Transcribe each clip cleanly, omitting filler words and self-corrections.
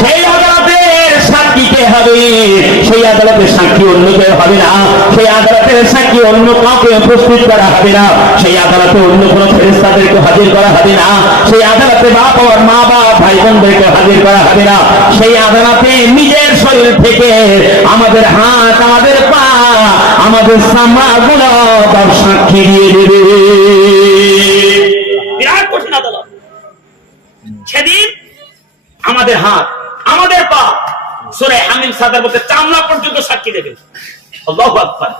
সেই আদালতের সাক্ষীকে হবে, সেই আদালতের সাক্ষী অন্য কেউ হবে না, সেই আদালতের সাক্ষী অন্য কাউকে উপস্থিত করা হবে না, সেই আদালতে অন্য কোনো ফেরেশতাদেরকে হাজির করা হবে না, সেই আদালতে বাপ আর মা বাপ ভাই বোনদেরকে হাজির করা হবে না, সেই আদালতে নিজের শরীর থেকে আমাদের হাত, আমাদের পা, আমাদের চামড়াগুলো তার সাক্ষী দিয়ে দেবে। বিরাট কঠিন আদালত সেদিন। আমাদের হাত, আমাদের পা, সূরা হামিম সাদার মধ্যে চামড়া পর্যন্ত সাক্ষী দেবে। আল্লাহু আকবার।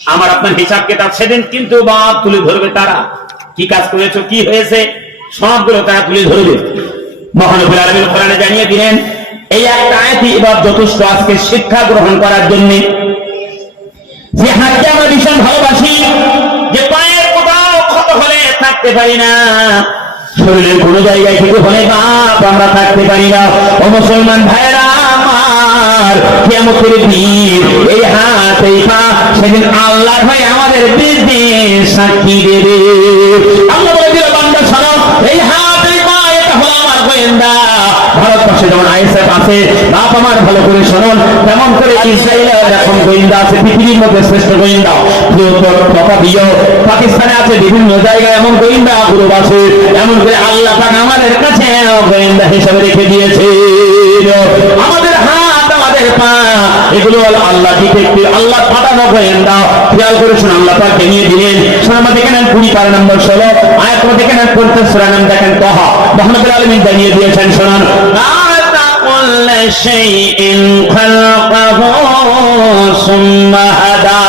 আমার আপনার হিসাব কিতাব সেদিন কিন্তু বাপ তুলে ধরবে। তারা কি কাজ করেছো, কি হয়েছে, সবগুলো তারা তুলে ধরবে। মহানবী আলামিন কোরআনে জানিয়ে দিলেন, এই একটা আয়াতই এবার যথেষ্ট আজকে শিক্ষা গ্রহণ করার জন্য। যে হাতকে আমরা ভীষণ ভালোবাসি, যে পায়ের কোথাও ক্ষত হলে থাকতে পারি না, শরীরের কোন জায়গায় থেকে হলে বাপ আমরা থাকতে পারি না। ও মুসলমান ভাইরা আমার, কিয়ামতের দিন এই হাত, এই পা সেদিন আল্লাহ ভাই আমাদের বিরুদ্ধে সাক্ষী দেবে। আল্লাহ বলে দিল, বান্দা শোনো, এই হাত, এই পা, এটা হলো আমার গোয়েন্দা। ভারতবর্ষে যেমন আইএসএফ আছে, বাপ আমার ভালো করে শুনুন, তেমন করে ইসরায়েলের এরকম গোয়েন্দা আছে, পৃথিবীর মধ্যে শ্রেষ্ঠ গোয়েন্দা। পাকিস্তানে আছে, বিভিন্ন জায়গায় এমন গোয়েন্দা গ্রুপ আছে, এমন করে আল্লাহ পাক আমাদের কাছে গোয়েন্দা হিসাবে রেখে দিয়েছে। আমাদের হাত, আমাদের পা, এগুলো আল্লাহ ডিটেকটিভ, আল্লাহ পাঠানো গোয়েন্দা। খেয়াল করে শুনুন, আল্লাহ পাক নিয়ে দিলেন। শোনা দেখেন 20 পারা নম্বর 16 আয়াত দেখেন, পড়তে সূরা নাম দেখেন তাহা। মহানবী আলামিন জানিয়ে দিয়েছেন, শুনুন, কুল্লা শাইইন খালাকাহু সুম্মা হাদা।